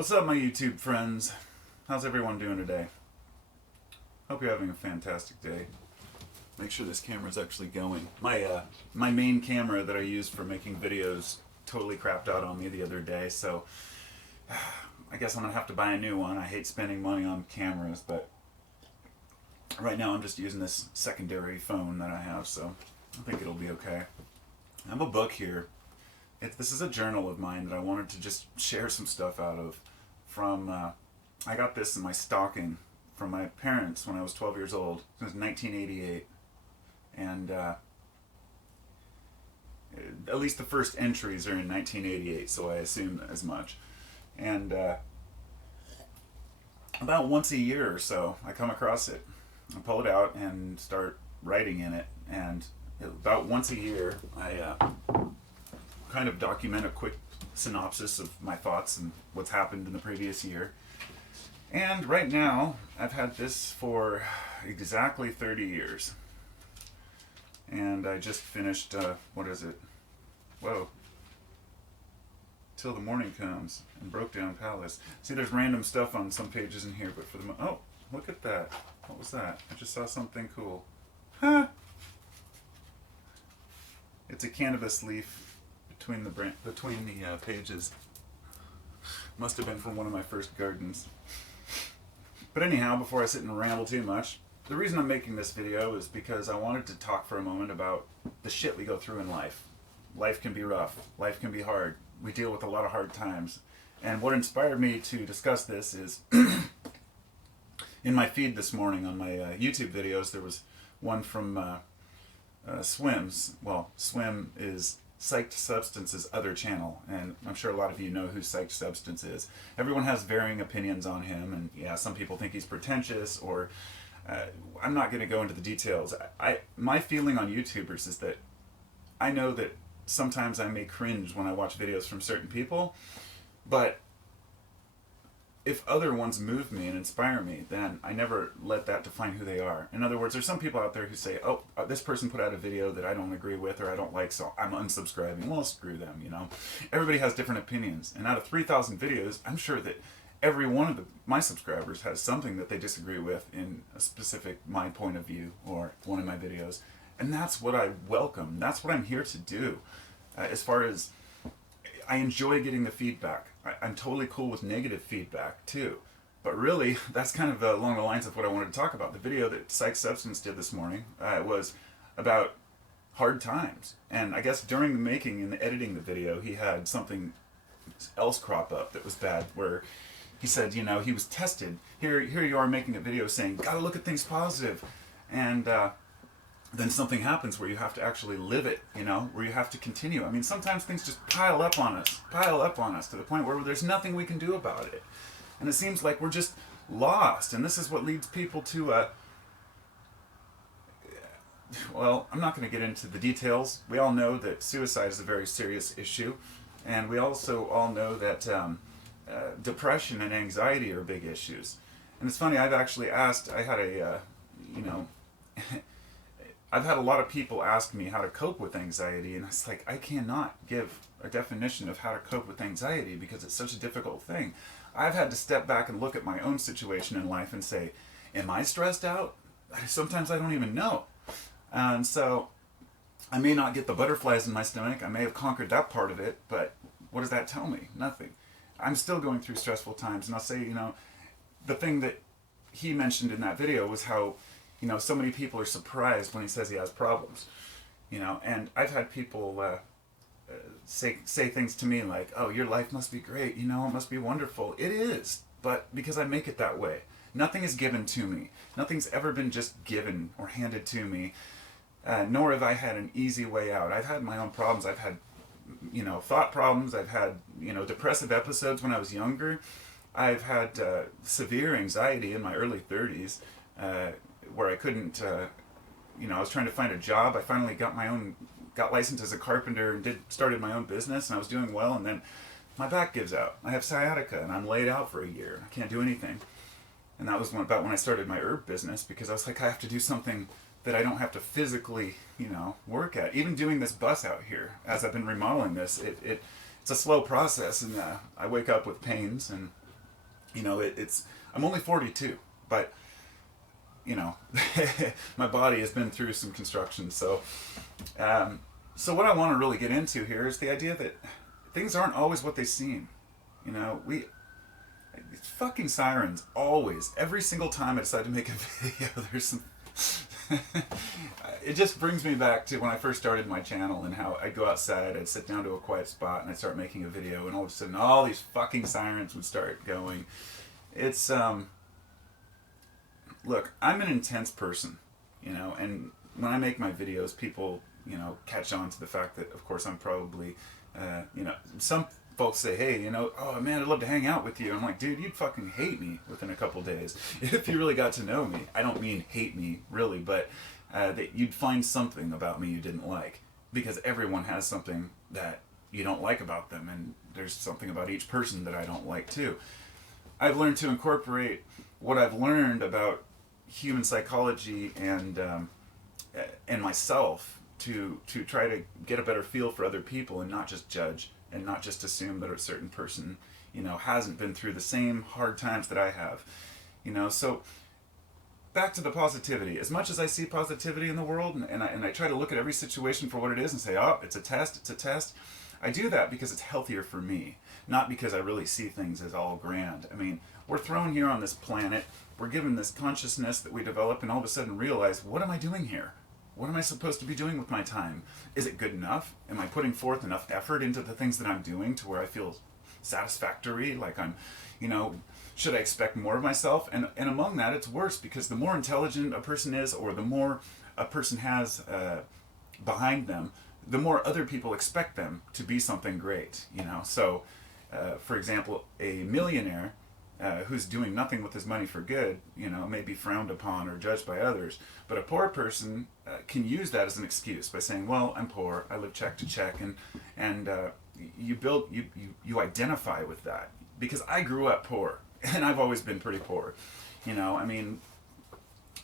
What's up, my YouTube friends? How's everyone doing today? Hope you're having a fantastic day. Make sure this camera's actually going. My main camera that I use for making videos totally crapped out on me the other day, so I guess I'm gonna have to buy a new one. I hate spending money on cameras, but right now I'm just using this secondary phone that I have, so I think it'll be okay. I have a book here. This is a journal of mine that I wanted to just share some stuff out of. I got this in my stocking from my parents when I was 12 years old. It was 1988. And at least the first entries are in 1988, so I assume as much. And about once a year or so, I come across it. I pull it out and start writing in it. And about once a year, I kind of document a quick synopsis of my thoughts and what's happened in the previous year. And right now, I've had this for exactly 30 years. And I just finished, what is it? Whoa. Till the Morning Comes and Broke Down Palace. See, there's random stuff on some pages in here, but for the oh, look at that. What was that? I just saw something cool. Huh? It's a cannabis leaf between the pages. Must have been from one of my first gardens. But anyhow, before I sit and ramble too much, the reason I'm making this video is because I wanted to talk for a moment about the shit we go through in life. Life can be rough. Life can be hard. We deal with a lot of hard times. And what inspired me to discuss this is in my feed this morning on my YouTube videos, there was one from Swim's. Well, Swim is Psyched Substance's other channel, and I'm sure a lot of you know who Psyched Substance is. Everyone has varying opinions on him, and yeah, some people think he's pretentious, or I'm not going to go into the details. My feeling on YouTubers is that I know that sometimes I may cringe when I watch videos from certain people, but if other ones move me and inspire me, then I never let that define who they are. In other words, there's some people out there who say, oh, this person put out a video that I don't agree with or I don't like, so I'm unsubscribing. Well, screw them, you know. Everybody has different opinions. And out of 3,000 videos, I'm sure that every one of my subscribers has something that they disagree with in a specific my point of view or one of my videos. And that's what I welcome. That's what I'm here to do. As far as I enjoy getting the feedback. I'm totally cool with negative feedback too. But really, that's kind of along the lines of what I wanted to talk about. The video that Psyched Substance did this morning was about hard times. And I guess during the making and the editing the video, he had something else crop up that was bad, where he said, you know, he was tested. Here you are making a video saying, gotta look at things positive. And then something happens where you have to actually live it, you know, where you have to continue. I mean, sometimes things just pile up on us to the point where there's nothing we can do about it. And it seems like we're just lost. And this is what leads people to, well, I'm not going to get into the details. We all know that suicide is a very serious issue. And we also all know that depression and anxiety are big issues. And it's funny, I've actually asked, I had a, you know, I've had a lot of people ask me how to cope with anxiety, and it's like, I cannot give a definition of how to cope with anxiety because it's such a difficult thing. I've had to step back and look at my own situation in life and say, am I stressed out? Sometimes I don't even know. And so I may not get the butterflies in my stomach. I may have conquered that part of it, but what does that tell me? Nothing. I'm still going through stressful times, and I'll say, you know, the thing that he mentioned in that video was how, you know, so many people are surprised when he says he has problems, you know, and I've had people say things to me like, oh, your life must be great, you know, it must be wonderful. It is, but because I make it that way. Nothing is given to me. Nothing's ever been just given or handed to me, nor have I had an easy way out. I've had my own problems. I've had, you know, thought problems. I've had, you know, depressive episodes when I was younger. I've had severe anxiety in my early 30s, where I couldn't, you know, I was trying to find a job. I finally got licensed as a carpenter and started my own business, and I was doing well, and then my back gives out. I have sciatica, and I'm laid out for a year. I can't do anything. And that was about when I started my herb business, because I was like, I have to do something that I don't have to physically, you know, work at. Even doing this bus out here, as I've been remodeling this, it's a slow process, and I wake up with pains, and You know, it's I'm only 42, but you know, my body has been through some construction. So what I want to really get into here is the idea that things aren't always what they seem. You know, these fucking sirens always, every single time I decide to make a video, there's some. It just brings me back to when I first started my channel and how I'd go outside, I'd sit down to a quiet spot, and I'd start making a video, and all of a sudden, all these fucking sirens would start going. It's look, I'm an intense person, you know, and when I make my videos, people, you know, catch on to the fact that, of course, I'm probably, you know, some folks say, hey, you know, oh man, I'd love to hang out with you. I'm like, dude, you'd fucking hate me within a couple days if you really got to know me. I don't mean hate me, really, but that you'd find something about me you didn't like, because everyone has something that you don't like about them, and there's something about each person that I don't like too. I've learned to incorporate what I've learned about human psychology and myself to try to get a better feel for other people and not just judge and not just assume that a certain person, you know, hasn't been through the same hard times that I have. You know, so back to the positivity. As much as I see positivity in the world, and I try to look at every situation for what it is and say, oh, it's a test, I do that because it's healthier for me, not because I really see things as all grand. I mean, we're thrown here on this planet, we're given this consciousness that we develop, and all of a sudden realize, what am I doing here? What am I supposed to be doing with my time? Is it good enough? Am I putting forth enough effort into the things that I'm doing to where I feel satisfactory, like I'm, you know, should I expect more of myself? And among that, it's worse, because the more intelligent a person is, or the more a person has behind them, the more other people expect them to be something great, you know? So, for example, a millionaire who's doing nothing with his money for good, you know, may be frowned upon or judged by others. But a poor person can use that as an excuse by saying, well, I'm poor, I live check to check, and you identify with that. Because I grew up poor, and I've always been pretty poor. You know, I mean,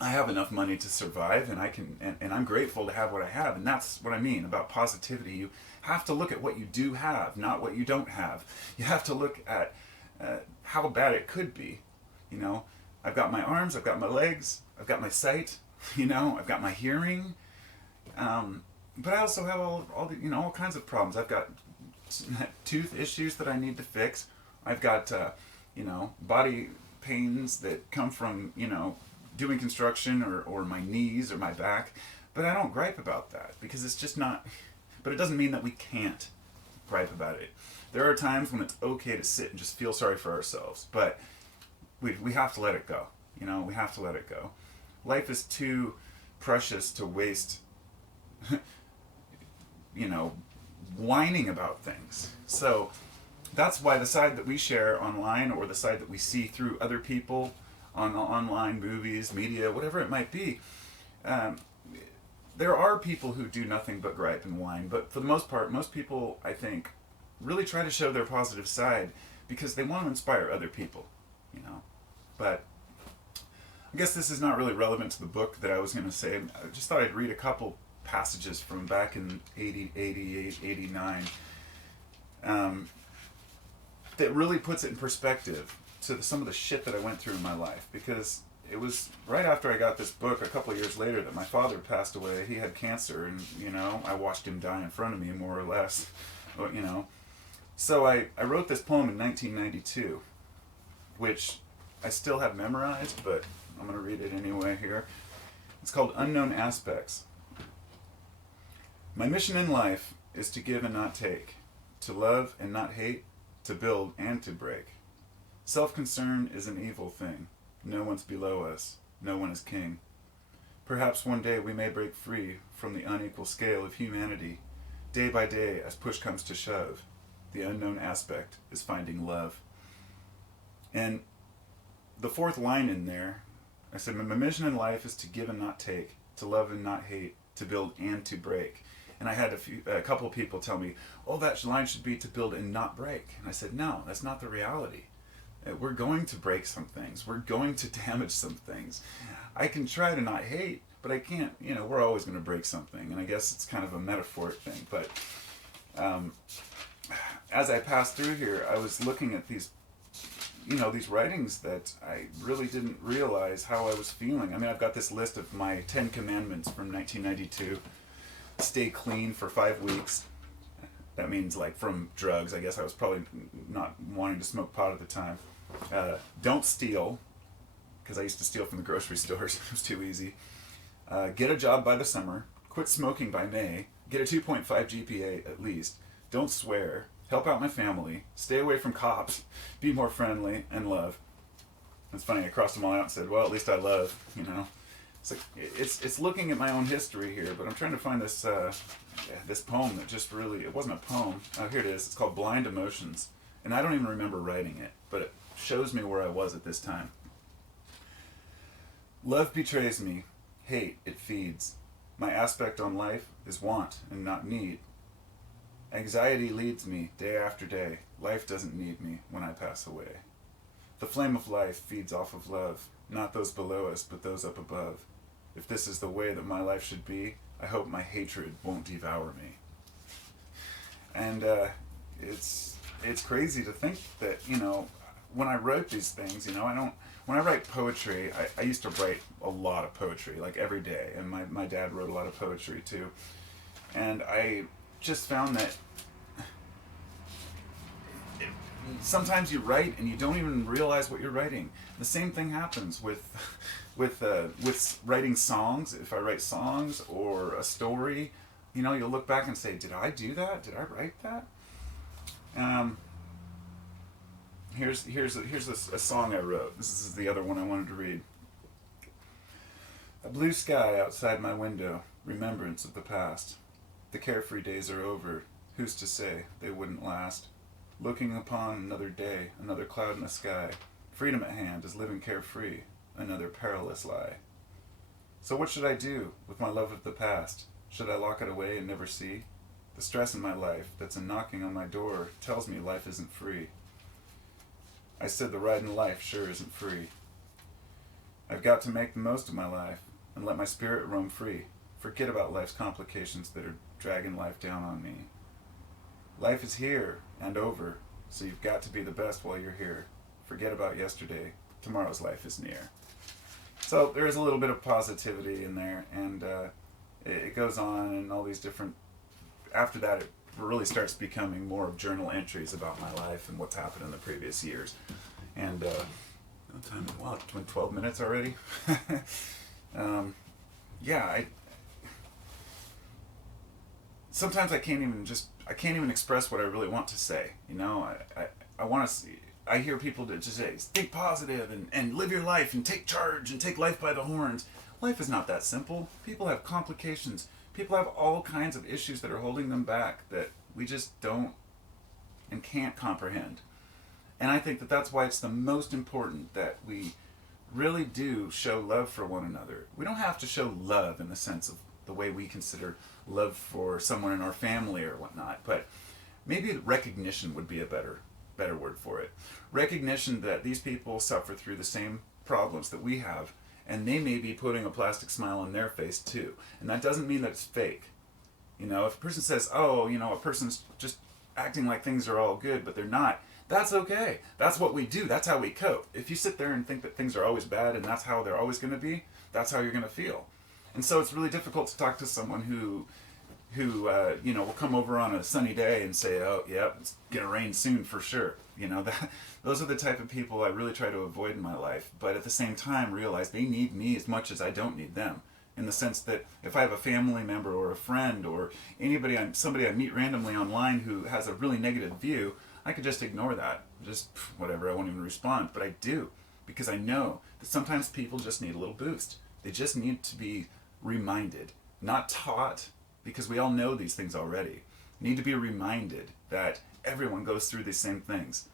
I have enough money to survive, and I can, and I'm grateful to have what I have, and that's what I mean about positivity. You have to look at what you do have, not what you don't have. You have to look at how bad it could be. You know, I've got my arms, I've got my legs, I've got my sight, you know, I've got my hearing, but I also have all the, you know, all kinds of problems. I've got tooth issues that I need to fix. I've got, you know, body pains that come from, you know, doing construction or my knees or my back, but I don't gripe about that because it's just not, but it doesn't mean that we can't gripe about it. There are times when it's okay to sit and just feel sorry for ourselves, but we have to let it go. You know, we have to let it go. Life is too precious to waste, you know, whining about things. So that's why the side that we share online, or the side that we see through other people on online, movies, media, whatever it might be, there are people who do nothing but gripe and whine, but for the most part, most people, I think, really try to show their positive side because they want to inspire other people, you know. But I guess this is not really relevant to the book that I was going to say. I just thought I'd read a couple passages from back in 80, 88, 89 that really puts it in perspective to some of the shit that I went through in my life, because it was right after I got this book, a couple of years later, that my father passed away. He had cancer, and, you know, I watched him die in front of me, more or less, but, you know. So I wrote this poem in 1992, which I still have memorized, but I'm going to read it anyway here. It's called Unknown Aspects. My mission in life is to give and not take, to love and not hate, to build and to break. Self-concern is an evil thing. No one's below us. No one is king. Perhaps one day we may break free from the unequal scale of humanity. Day by day, as push comes to shove, the unknown aspect is finding love. And the fourth line in there, I said, my mission in life is to give and not take, to love and not hate, to build and to break. And I had a couple of people tell me, oh, that line should be to build and not break. And I said, no, that's not the reality. We're going to break some things. We're going to damage some things. I can try to not hate, but I can't, you know, we're always going to break something. And I guess it's kind of a metaphoric thing. But as I passed through here, I was looking at these these writings that I really didn't realize how I was feeling. I mean, I've got this list of my 10 commandments from 1992. Stay clean for 5 weeks. That means like from drugs. I guess I was probably not wanting to smoke pot at the time. Don't steal, because I used to steal from the grocery stores. It was too easy. Get a job by the summer. Quit smoking by May. Get a 2.5 GPA at least. Don't swear. Help out my family. Stay away from cops. Be more friendly and love. It's funny, I crossed them all out and said, well, at least I love, It's like, it's looking at my own history here, but I'm trying to find this this poem that just really, it wasn't a poem. Oh, here it is. It's called Blind Emotions. And I don't even remember writing it, but it shows me where I was at this time. Love betrays me. Hate, it feeds. My aspect on life is want and not need. Anxiety leads me day after day. Life doesn't need me when I pass away. The flame of life feeds off of love, not those below us, but those up above. If this is the way that my life should be, I hope my hatred won't devour me. And it's crazy to think that, when I wrote these things, when I write poetry, I used to write a lot of poetry, like every day, and my dad wrote a lot of poetry too. And I just found that sometimes you write and you don't even realize what you're writing. The same thing happens with writing songs. If I write songs or a story, you'll look back and say, did I do that? Did I write that? Here's a song I wrote. This is the other one I wanted to read. A blue sky outside my window, remembrance of the past. The carefree days are over. Who's to say they wouldn't last? Looking upon another day, another cloud in the sky. Freedom at hand is living carefree, another perilous lie. So what should I do with my love of the past? Should I lock it away and never see? The stress in my life that's a knocking on my door tells me life isn't free. I said the ride in life sure isn't free. I've got to make the most of my life and let my spirit roam free. Forget about life's complications that are dragging life down on me. Life is here and over, so you've got to be the best while you're here. Forget about yesterday. Tomorrow's life is near. So there is a little bit of positivity in there, and it goes on and all these different... After that, it really starts becoming more of journal entries about my life and what's happened in the previous years. And what time? Wow, it's been 12 minutes already. Sometimes I can't even express what I really want to say. I want to see. I hear people that just say, think positive and live your life and take charge and take life by the horns. Life is not that simple. People have complications. People have all kinds of issues that are holding them back that we just don't and can't comprehend. And I think that that's why it's the most important that we really do show love for one another. We don't have to show love in the sense of the way we consider love for someone in our family or whatnot, but maybe recognition would be a better word for it. Recognition that these people suffer through the same problems that we have, and they may be putting a plastic smile on their face too. And that doesn't mean that it's fake. If a person says, a person's just acting like things are all good, but they're not, that's okay. That's what we do. That's how we cope. If you sit there and think that things are always bad and that's how they're always going to be, that's how you're going to feel. And so it's really difficult to talk to someone who will come over on a sunny day and say, oh, yeah, it's going to rain soon for sure. Those are the type of people I really try to avoid in my life, but at the same time realize they need me as much as I don't need them. In the sense that if I have a family member or a friend or somebody I meet randomly online who has a really negative view, I could just ignore that. Just whatever, I won't even respond. But I do, because I know that sometimes people just need a little boost. They just need to be reminded, not taught, because we all know these things already. Need to be reminded that everyone goes through these same things.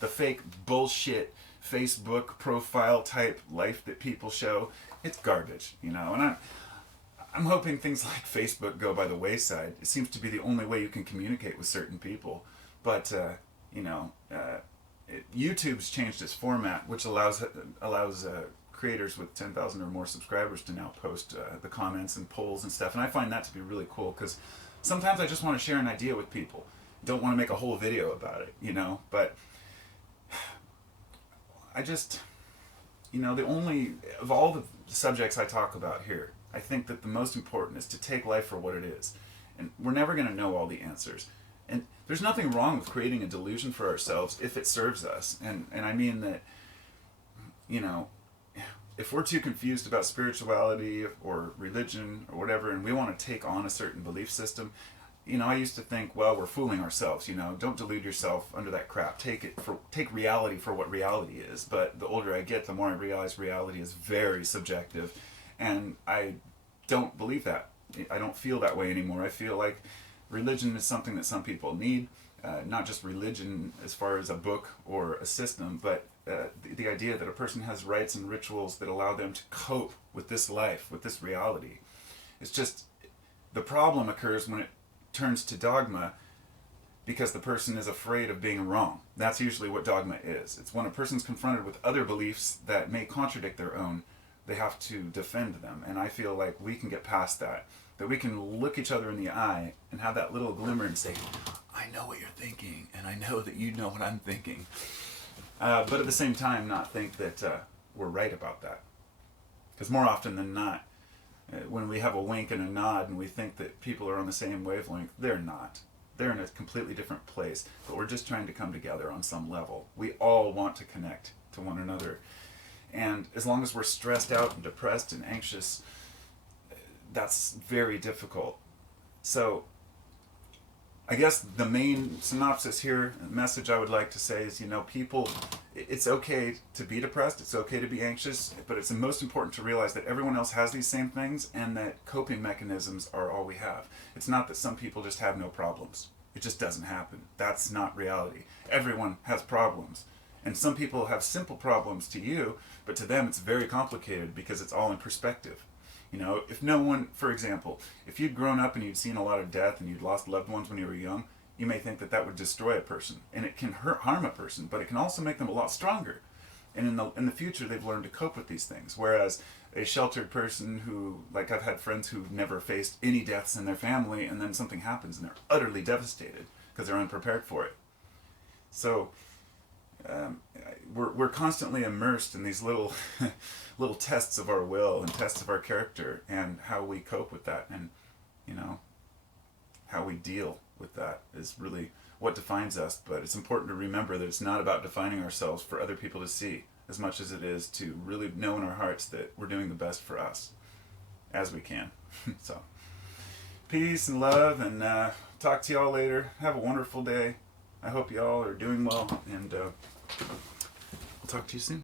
The fake bullshit Facebook profile type life that people show, it's garbage, and I'm hoping things like Facebook go by the wayside. It seems to be the only way you can communicate with certain people. But YouTube's changed its format, which allows creators with 10,000 or more subscribers to now post the comments and polls and stuff. And I find that to be really cool, because sometimes I just want to share an idea with people. Don't want to make a whole video about it, But I just, the only, of all the subjects I talk about here, I think that the most important is to take life for what it is. And we're never going to know all the answers. And there's nothing wrong with creating a delusion for ourselves if it serves us. And I mean that, if we're too confused about spirituality or religion or whatever, and we want to take on a certain belief system, I used to think, well, we're fooling ourselves. Don't delude yourself under that crap. Take reality for what reality is. But the older I get, the more I realize reality is very subjective, and I don't believe that. I don't feel that way anymore. I feel like religion is something that some people need, not just religion as far as a book or a system, but the idea that a person has rites and rituals that allow them to cope with this life, with this reality. It's just, the problem occurs when it turns to dogma because the person is afraid of being wrong. That's usually what dogma is. It's when a person's confronted with other beliefs that may contradict their own, they have to defend them. And I feel like we can get past that we can look each other in the eye and have that little glimmer and say, I know what you're thinking, and I know that you know what I'm thinking. But at the same time, not think that we're right about that. Because more often than not, when we have a wink and a nod and we think that people are on the same wavelength, they're not. They're in a completely different place. But we're just trying to come together on some level. We all want to connect to one another. And as long as we're stressed out and depressed and anxious, that's very difficult. So I guess the main synopsis here, message I would like to say is, people, it's okay to be depressed, it's okay to be anxious, but it's the most important to realize that everyone else has these same things and that coping mechanisms are all we have. It's not that some people just have no problems. It just doesn't happen. That's not reality. Everyone has problems. And some people have simple problems to you, but to them it's very complicated because it's all in perspective. If no one, for example, if you'd grown up and you'd seen a lot of death and you'd lost loved ones when you were young, you may think that would destroy a person. And it can harm a person, but it can also make them a lot stronger. And in the future, they've learned to cope with these things. Whereas a sheltered person who, like I've had friends who've never faced any deaths in their family, and then something happens and they're utterly devastated because they're unprepared for it. So we're constantly immersed in these little little tests of our will and tests of our character and how we cope with that, and how we deal with that is really what defines us. But it's important to remember that it's not about defining ourselves for other people to see as much as it is to really know in our hearts that we're doing the best for us as we can. So peace and love, and talk to y'all later. Have a wonderful day. I hope y'all are doing well, and I'll talk to you soon.